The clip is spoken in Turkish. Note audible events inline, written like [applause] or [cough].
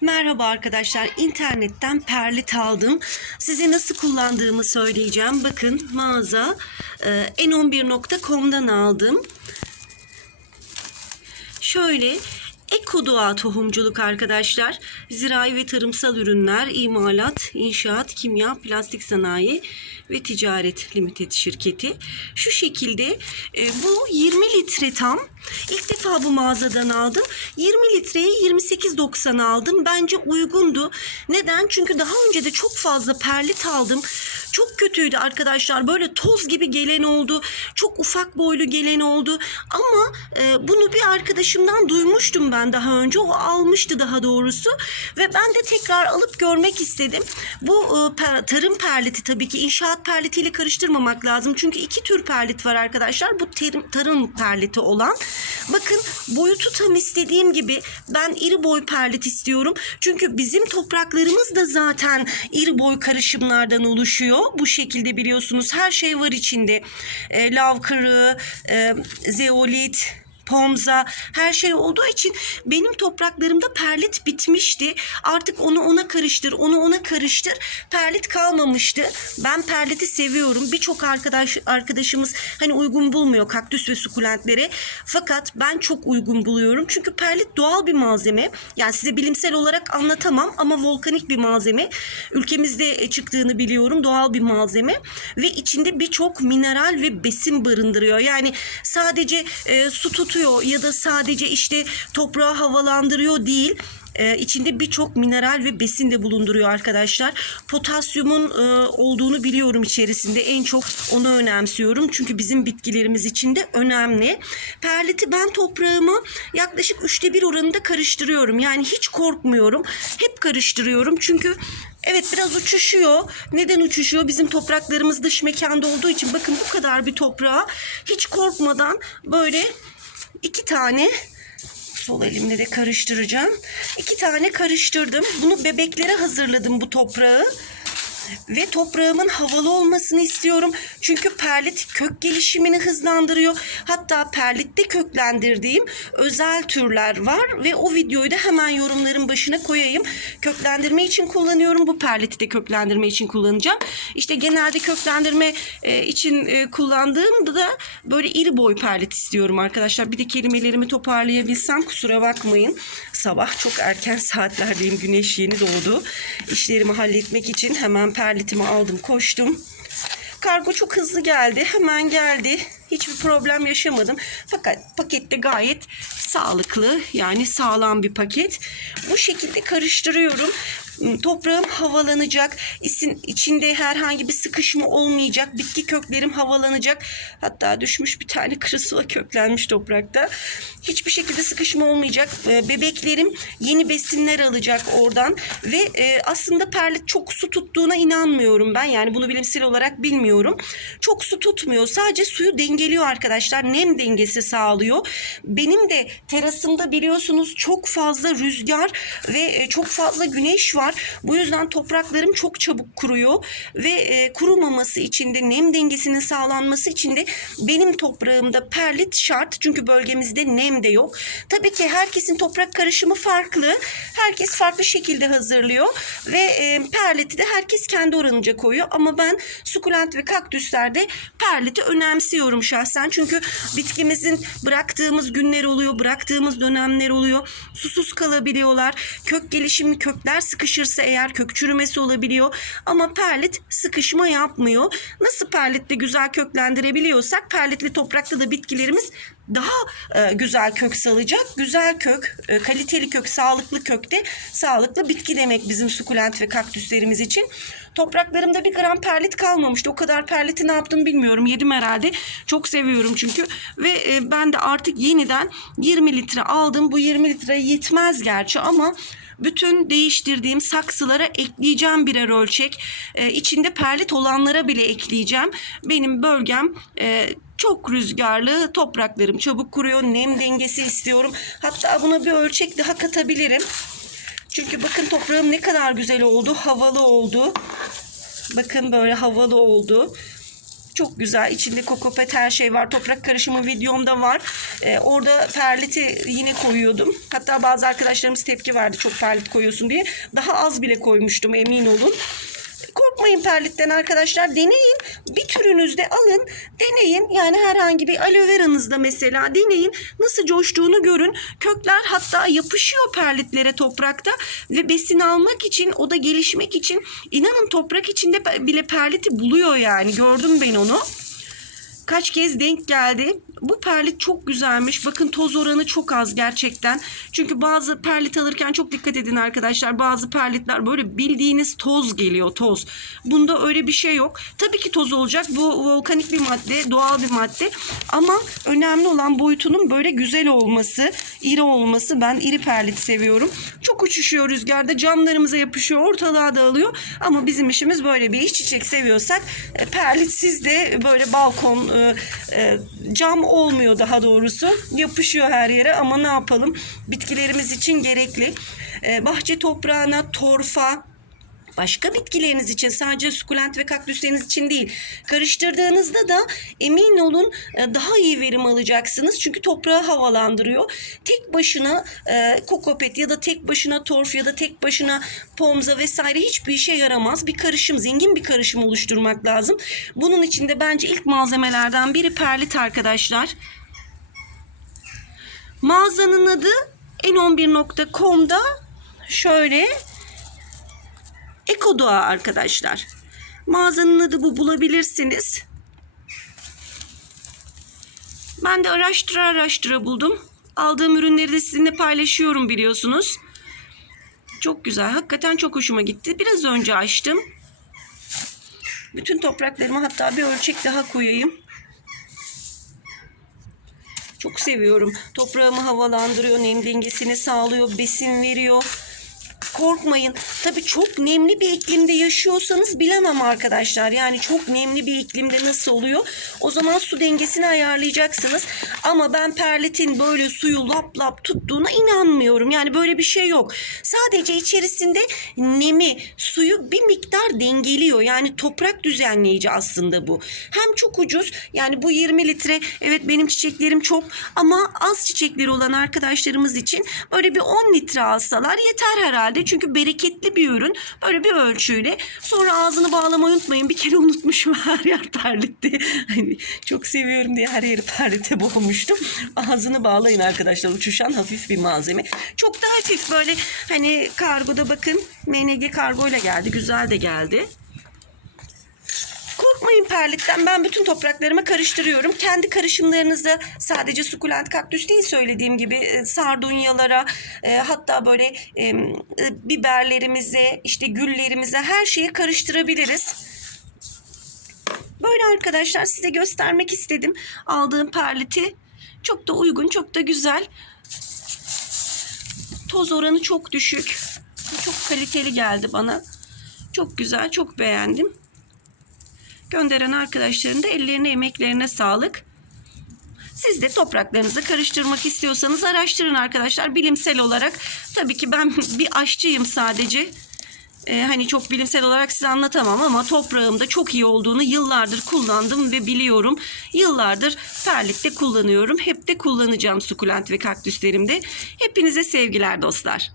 Merhaba arkadaşlar. İnternetten perlit aldım. Size nasıl kullandığımı söyleyeceğim. Bakın mağaza e, n11.com'dan aldım. Şöyle Eko Doğa Tohumculuk arkadaşlar. Zirai ve tarımsal ürünler, imalat, inşaat, kimya, plastik sanayi ve ticaret limited şirketi. Şu şekilde e, bu 20 litre tam. İlk defa bu mağazadan aldım. 20 litreye 28.90 aldım. Bence uygundu. Neden? Çünkü daha önce de çok fazla perlit aldım. Çok kötüydü arkadaşlar. Böyle toz gibi gelen oldu. Çok ufak boylu gelen oldu. Ama e, bunu bir arkadaşımdan duymuştum ben daha önce. O almıştı daha doğrusu. Ve ben de tekrar alıp görmek istedim. Bu e, per- tarım perliti tabii ki inşaat perlitiyle karıştırmamak lazım. Çünkü iki tür perlit var arkadaşlar. Bu terim- tarım perliti olan. Bakın boyutu tam istediğim gibi ben iri boy perlit istiyorum. Çünkü bizim topraklarımız da zaten iri boy karışımlardan oluşuyor. Bu şekilde biliyorsunuz her şey var içinde. E, lav kırığı, e, zeolit, pomza her şey olduğu için benim topraklarımda perlit bitmişti. Artık onu ona karıştır, onu ona karıştır. Perlit kalmamıştı. Ben perliti seviyorum. Birçok arkadaş arkadaşımız hani uygun bulmuyor kaktüs ve sukulentleri. Fakat ben çok uygun buluyorum. Çünkü perlit doğal bir malzeme. Yani size bilimsel olarak anlatamam ama volkanik bir malzeme. Ülkemizde çıktığını biliyorum. Doğal bir malzeme ve içinde birçok mineral ve besin barındırıyor. Yani sadece e, su tutuyor ya da sadece işte toprağı havalandırıyor değil. Ee, içinde birçok mineral ve besin de bulunduruyor arkadaşlar. Potasyumun e, olduğunu biliyorum içerisinde. En çok onu önemsiyorum. Çünkü bizim bitkilerimiz için de önemli. Perliti ben toprağıma yaklaşık üçte bir oranında karıştırıyorum. Yani hiç korkmuyorum. Hep karıştırıyorum. Çünkü Evet biraz uçuşuyor. Neden uçuşuyor? Bizim topraklarımız dış mekanda olduğu için bakın bu kadar bir toprağa hiç korkmadan böyle iki tane sol elimle de karıştıracağım. İki tane karıştırdım. Bunu bebeklere hazırladım bu toprağı. Ve toprağımın havalı olmasını istiyorum. Çünkü perlit kök gelişimini hızlandırıyor. Hatta perlitte köklendirdiğim özel türler var. Ve o videoyu da hemen yorumların başına koyayım. Köklendirme için kullanıyorum. Bu perliti de köklendirme için kullanacağım. İşte genelde köklendirme e, için e, kullandığımda da böyle iri boy perlit istiyorum arkadaşlar. Bir de kelimelerimi toparlayabilsem kusura bakmayın. Sabah çok erken saatlerdeyim. Güneş yeni doğdu. İşlerimi halletmek için hemen perlitimi aldım koştum. Kargo çok hızlı geldi. Hemen geldi. Hiçbir problem yaşamadım. Fakat pakette gayet sağlıklı yani sağlam bir paket. Bu şekilde karıştırıyorum. Toprağım havalanacak. İçin, içinde herhangi bir sıkışma olmayacak. Bitki köklerim havalanacak. Hatta düşmüş bir tane [laughs] kırısıla köklenmiş toprakta. Hiçbir şekilde sıkışma olmayacak. Ee, Bebeklerim yeni besinler alacak oradan. Ve e, aslında perlit çok su tuttuğuna inanmıyorum ben. Yani bunu bilimsel olarak bilmiyorum. Çok su tutmuyor. Sadece suyu dengeliyor arkadaşlar. Nem dengesi sağlıyor. Benim de terasımda biliyorsunuz çok fazla rüzgar ve e, çok fazla güneş var. Bu yüzden topraklarım çok çabuk kuruyor ve e, kurumaması için de nem dengesinin sağlanması için de benim toprağımda perlit şart. Çünkü bölgemizde nem de yok. Tabii ki herkesin toprak karışımı farklı. Herkes farklı şekilde hazırlıyor ve e, perliti de herkes kendi oranınca koyuyor. Ama ben sukulent ve kaktüslerde perliti önemsiyorum şahsen. Çünkü bitkimizin bıraktığımız günler oluyor, bıraktığımız dönemler oluyor. Susuz kalabiliyorlar. Kök gelişimi kökler sıkışırsa eğer kök çürümesi olabiliyor. Ama perlit sıkışma yapmıyor. Nasıl perlitle güzel köklendirebiliyorsak perlitli toprakta da bitkilerimiz daha e, güzel kök salacak. Güzel kök, e, kaliteli kök, sağlıklı kökte sağlıklı bitki demek bizim sukulent ve kaktüslerimiz için. Topraklarımda bir gram perlit kalmamıştı. O kadar perliti ne yaptım bilmiyorum. Yedim herhalde. Çok seviyorum çünkü. Ve e, ben de artık yeniden 20 litre aldım. Bu 20 litre yetmez gerçi ama bütün değiştirdiğim saksılara ekleyeceğim birer ölçek. Ee, içinde perlit olanlara bile ekleyeceğim. Benim bölgem e, çok rüzgarlı, topraklarım çabuk kuruyor, nem dengesi istiyorum. Hatta buna bir ölçek daha katabilirim. Çünkü bakın toprağım ne kadar güzel oldu, havalı oldu. Bakın böyle havalı oldu. Çok güzel. İçinde kokopet her şey var. Toprak karışımı videomda var. Ee, orada perliti yine koyuyordum. Hatta bazı arkadaşlarımız tepki verdi çok perlit koyuyorsun diye. Daha az bile koymuştum emin olun. Korkmayın perlitten arkadaşlar. Deneyin. Bir türünüzde alın. Deneyin. Yani herhangi bir aloe veranızda mesela deneyin. Nasıl coştuğunu görün. Kökler hatta yapışıyor perlitlere toprakta. Ve besin almak için, o da gelişmek için inanın toprak içinde bile perliti buluyor yani. Gördüm ben onu kaç kez denk geldi. Bu perlit çok güzelmiş. Bakın toz oranı çok az gerçekten. Çünkü bazı perlit alırken çok dikkat edin arkadaşlar. Bazı perlitler böyle bildiğiniz toz geliyor toz. Bunda öyle bir şey yok. Tabii ki toz olacak. Bu volkanik bir madde, doğal bir madde. Ama önemli olan boyutunun böyle güzel olması, iri olması. Ben iri perlit seviyorum. Çok uçuşuyor rüzgarda. Camlarımıza yapışıyor, ortalığa dağılıyor. Ama bizim işimiz böyle bir iş. Çiçek seviyorsak e, perlitsiz de böyle balkon, e, e, cam olmuyor daha doğrusu. Yapışıyor her yere ama ne yapalım? Bitkilerimiz için gerekli. E, bahçe toprağına, torfa, başka bitkileriniz için sadece sukulent ve kaktüsleriniz için değil. Karıştırdığınızda da emin olun e, daha iyi verim alacaksınız. Çünkü toprağı havalandırıyor. Tek başına e, kokopet ya da tek başına torf ya da tek başına pomza vesaire hiçbir işe yaramaz. Bir karışım zengin bir karışım oluşturmak lazım. Bunun için de bence ilk malzemelerden biri perlit arkadaşlar. Mağazanın adı n11.com'da şöyle Eko Doğa arkadaşlar. Mağazanın adı bu bulabilirsiniz. Ben de araştıra araştıra buldum. Aldığım ürünleri de sizinle paylaşıyorum biliyorsunuz. Çok güzel. Hakikaten çok hoşuma gitti. Biraz önce açtım. Bütün topraklarıma hatta bir ölçek daha koyayım. Çok seviyorum. Toprağımı havalandırıyor, nem dengesini sağlıyor, besin veriyor korkmayın. Tabii çok nemli bir iklimde yaşıyorsanız bilemem arkadaşlar. Yani çok nemli bir iklimde nasıl oluyor? O zaman su dengesini ayarlayacaksınız. Ama ben perlitin böyle suyu lap lap tuttuğuna inanmıyorum. Yani böyle bir şey yok. Sadece içerisinde nemi, suyu bir miktar dengeliyor. Yani toprak düzenleyici aslında bu. Hem çok ucuz. Yani bu 20 litre evet benim çiçeklerim çok ama az çiçekleri olan arkadaşlarımız için böyle bir 10 litre alsalar yeter herhalde. Çünkü bereketli bir ürün. Böyle bir ölçüyle. Sonra ağzını bağlamayı unutmayın. Bir kere unutmuşum [laughs] her yer perlitti. Hani çok seviyorum diye her yeri perlite boğmuştum. Ağzını bağlayın arkadaşlar. Uçuşan hafif bir malzeme. Çok da hafif böyle hani kargoda bakın MNG kargo ile geldi. Güzel de geldi. Korkmayın perlitten. Ben bütün topraklarıma karıştırıyorum. Kendi karışımlarınızı sadece sukulent kaktüs değil söylediğim gibi e, sardunyalara e, hatta böyle e, e, biberlerimize işte güllerimize her şeyi karıştırabiliriz. Böyle arkadaşlar size göstermek istedim. Aldığım perliti çok da uygun, çok da güzel. Toz oranı çok düşük. Çok kaliteli geldi bana. Çok güzel, çok beğendim. Gönderen arkadaşların da ellerine emeklerine sağlık. Siz de topraklarınızı karıştırmak istiyorsanız araştırın arkadaşlar bilimsel olarak. Tabii ki ben [laughs] bir aşçıyım sadece. Ee, hani çok bilimsel olarak size anlatamam ama toprağımda çok iyi olduğunu yıllardır kullandım ve biliyorum. Yıllardır perlikte kullanıyorum. Hep de kullanacağım sukulent ve kaktüslerimde. Hepinize sevgiler dostlar.